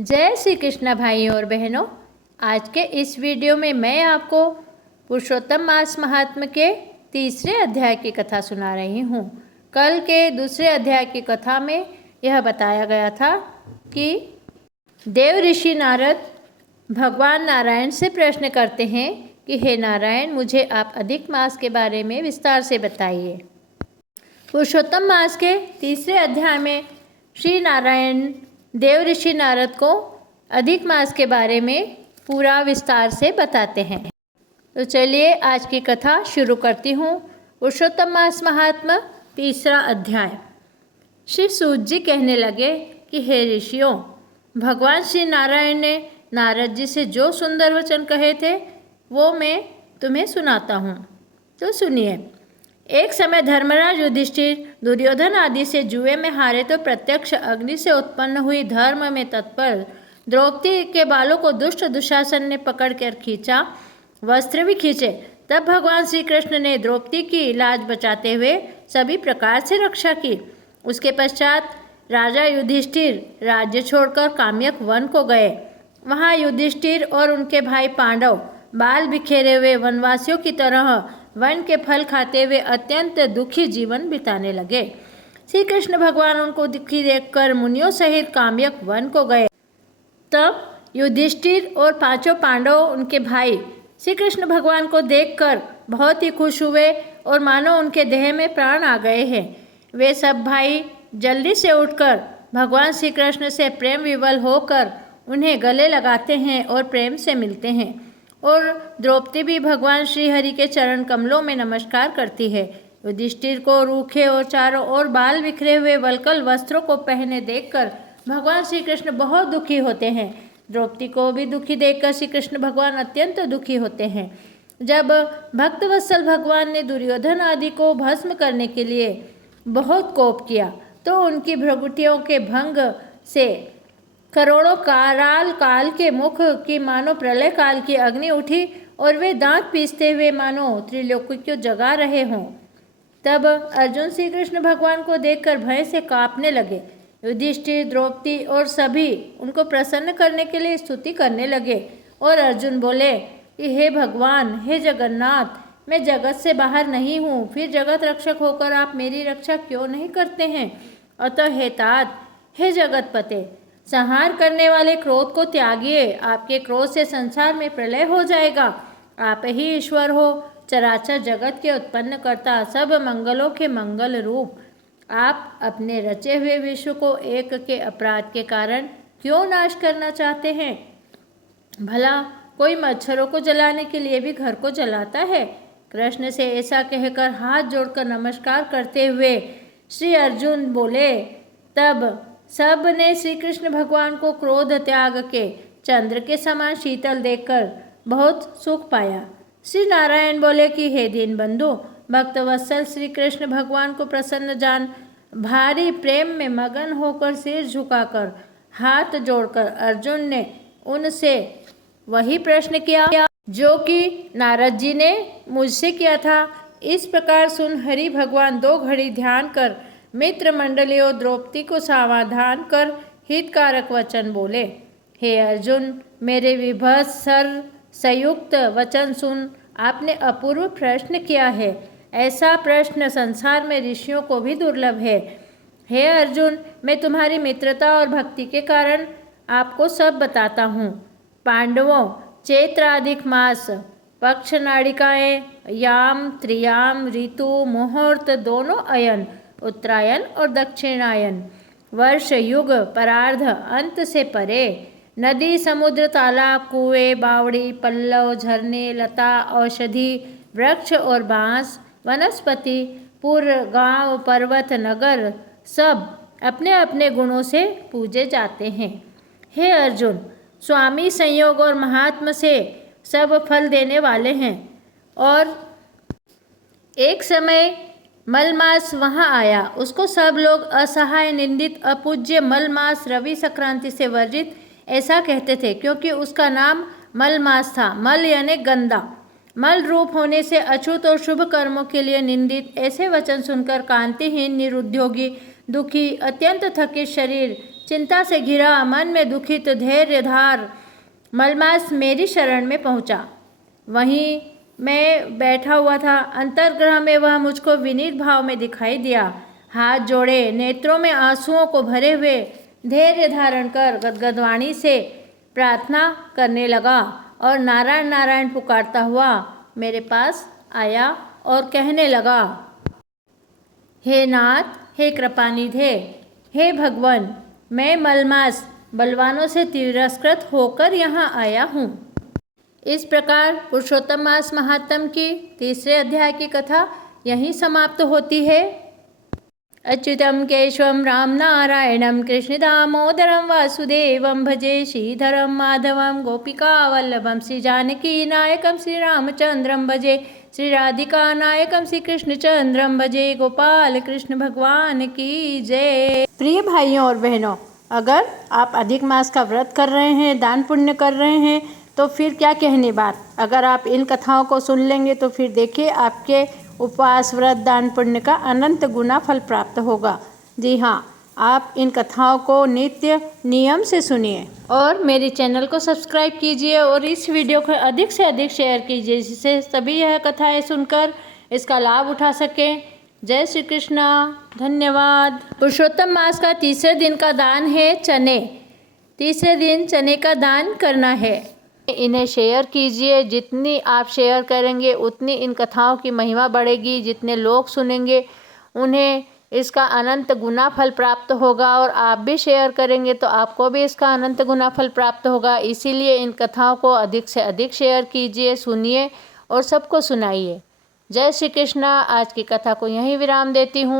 जय श्री कृष्ण भाइयों और बहनों। आज के इस वीडियो में मैं आपको पुरुषोत्तम मास महात्म्य के तीसरे अध्याय की कथा सुना रही हूँ। कल के दूसरे अध्याय की कथा में यह बताया गया था कि देव ऋषि नारद भगवान नारायण से प्रश्न करते हैं कि हे नारायण, मुझे आप अधिक मास के बारे में विस्तार से बताइए। पुरुषोत्तम मास के तीसरे अध्याय में श्री नारायण देव ऋषि नारद को अधिक मास के बारे में पूरा विस्तार से बताते हैं। तो चलिए आज की कथा शुरू करती हूँ। पुरुषोत्तम मास महात्म्य तीसरा अध्याय। श्री सूत जी कहने लगे कि हे ऋषियों, भगवान श्री नारायण ने नारद जी से जो सुंदर वचन कहे थे वो मैं तुम्हें सुनाता हूँ, तो सुनिए। एक समय धर्मराज युधिष्ठिर दुर्योधन आदि से जुए में हारे तो प्रत्यक्ष अग्नि से उत्पन्न हुई धर्म में तत्पर द्रौपदी के बालों को दुष्ट दुशासन ने पकड़कर खींचा, वस्त्र भी खींचे। तब भगवान श्री कृष्ण ने द्रौपदी की लाज बचाते हुए सभी प्रकार से रक्षा की। उसके पश्चात राजा युधिष्ठिर राज्य छोड़कर काम्यक वन को गए। वहाँ युधिष्ठिर और उनके भाई पांडव बाल बिखेरे हुए वनवासियों की तरह वन के फल खाते हुए अत्यंत दुखी जीवन बिताने लगे। श्री कृष्ण भगवान उनको दुखी देखकर मुनियों सहित काम्यक वन को गए। तब युधिष्ठिर और पांचों पांडव उनके भाई श्री कृष्ण भगवान को देखकर बहुत ही खुश हुए और मानो उनके देह में प्राण आ गए हैं। वे सब भाई जल्दी से उठकर भगवान श्री कृष्ण से प्रेम विवल होकर उन्हें गले लगाते हैं और प्रेम से मिलते हैं। और द्रौपदी भी भगवान श्री हरि के चरण कमलों में नमस्कार करती है। युधिष्ठिर को रूखे और चारों ओर बाल बिखरे हुए वल्कल वस्त्रों को पहने देखकर भगवान श्री कृष्ण बहुत दुखी होते हैं। द्रौपदी को भी दुखी देखकर श्री कृष्ण भगवान अत्यंत दुखी होते हैं। जब भक्तवत्सल भगवान ने दुर्योधन आदि को भस्म करने के लिए बहुत कोप किया तो उनकी भ्रगुटियों के भंग से करोड़ों कराल काल के मुख की मानो प्रलय काल की अग्नि उठी और वे दांत पीसते हुए मानो त्रिलोकी को जगा रहे हों। तब अर्जुन श्री कृष्ण भगवान को देखकर भय से कांपने लगे। युधिष्ठिर, द्रौपदी और सभी उनको प्रसन्न करने के लिए स्तुति करने लगे। और अर्जुन बोले कि हे भगवान, हे जगन्नाथ, मैं जगत से बाहर नहीं हूँ, फिर जगत रक्षक होकर आप मेरी रक्षा क्यों नहीं करते हैं? अतः हे तात, हे जगतपते, संहार करने वाले क्रोध को त्यागिए। आपके क्रोध से संसार में प्रलय हो जाएगा। आप ही ईश्वर हो, चराचर जगत के उत्पन्न करता, सब मंगलों के मंगल रूप। आप अपने रचे हुए विश्व को एक के अपराध के कारण क्यों नाश करना चाहते हैं? भला कोई मच्छरों को जलाने के लिए भी घर को जलाता है? कृष्ण से ऐसा कहकर हाथ जोड़कर नमस्कार करते हुए श्री अर्जुन बोले। तब सब ने श्री कृष्ण भगवान को क्रोध त्याग के चंद्र के समान शीतल देखकर बहुत सुख पाया। श्री नारायण बोले कि हे दीनबंधु, भक्तवत्सल श्री कृष्ण भगवान को प्रसन्न जान भारी प्रेम में मगन होकर सिर झुकाकर हाथ जोड़कर अर्जुन ने उनसे वही प्रश्न किया जो कि नारद जी ने मुझसे किया था। इस प्रकार सुन हरि भगवान दो घड़ी ध्यान कर मित्र मंडलियों द्रौपदी को समाधान कर हितकारक वचन बोले। हे अर्जुन, मेरे विभत्सर संयुक्त वचन सुन। आपने अपूर्व प्रश्न किया है। ऐसा प्रश्न संसार में ऋषियों को भी दुर्लभ है। हे अर्जुन, मैं तुम्हारी मित्रता और भक्ति के कारण आपको सब बताता हूँ। पांडवों, चैत्र अधिक मास, पक्ष नाड़िकाएँ, याम त्रियाम, ऋतु मुहूर्त दोनों अयन, उत्तरायण और दक्षिणायन, वर्ष युग परार्ध अंत से परे, नदी समुद्र तालाब कुएं बावड़ी पल्लव झरने लता औषधि वृक्ष और बांस वनस्पति पुर गांव पर्वत नगर सब अपने अपने गुणों से पूजे जाते हैं। हे अर्जुन, स्वामी संयोग और महात्म से सब फल देने वाले हैं। और एक समय मलमास वहाँ आया। उसको सब लोग असहाय, निंदित, अपूज्य, मलमास, रवि संक्रांति से वर्जित ऐसा कहते थे, क्योंकि उसका नाम मलमास था। मल यानी गंदा, मल रूप होने से अछूत और शुभ कर्मों के लिए निंदित। ऐसे वचन सुनकर कांतिहीन, निरुद्योगी, दुखी, अत्यंत थकित शरीर चिंता से घिरा मन में दुखित धैर्यधार मलमास मेरी शरण में पहुंचा। वहीं मैं बैठा हुआ था। अंतर्ग्रह में वह मुझको विनीत भाव में दिखाई दिया। हाथ जोड़े, नेत्रों में आंसुओं को भरे हुए धैर्य धारण कर गदगद वाणी से प्रार्थना करने लगा और नारायण नारायण पुकारता हुआ मेरे पास आया और कहने लगा, हे नाथ, हे कृपानिधे, हे भगवान, मैं मलमास बलवानों से तिरस्कृत होकर यहाँ आया हूँ। इस प्रकार पुरुषोत्तम मास महात्म की तीसरे अध्याय की कथा यहीं समाप्त होती है। अच्युतम केशवम राम नारायणम कृष्ण दामोदरम वासुदेवम भजे श्रीधरम माधवम गोपिका वल्लभम श्री जानकी नायकम श्री रामचंद्रम भजे श्री राधिका नायकम श्री कृष्णचंद्रम भजे गोपाल कृष्ण भगवान की जय। प्रिय भाइयों और बहनों, अगर आप अधिक मास का व्रत कर रहे हैं, दान पुण्य कर रहे हैं, तो फिर क्या कहने बात। अगर आप इन कथाओं को सुन लेंगे तो फिर देखिए आपके उपवास, व्रत, दान पुण्य का अनंत गुना फल प्राप्त होगा। जी हाँ, आप इन कथाओं को नित्य नियम से सुनिए और मेरे चैनल को सब्सक्राइब कीजिए और इस वीडियो को अधिक से अधिक शेयर कीजिए, जिससे सभी यह कथाएं सुनकर इसका लाभ उठा सकें। जय श्री कृष्णा। धन्यवाद। पुरुषोत्तम मास का तीसरे दिन का दान है चने। तीसरे दिन चने का दान करना है। इन्हें शेयर कीजिए। जितनी आप शेयर करेंगे उतनी इन कथाओं की महिमा बढ़ेगी। जितने लोग सुनेंगे उन्हें इसका अनंत गुना फल प्राप्त होगा और आप भी शेयर करेंगे तो आपको भी इसका अनंत गुना फल प्राप्त होगा। इसीलिए इन कथाओं को अधिक से अधिक शेयर कीजिए, सुनिए और सबको सुनाइए। जय श्री कृष्णा। आज की कथा को यहीं विराम देती हूँ।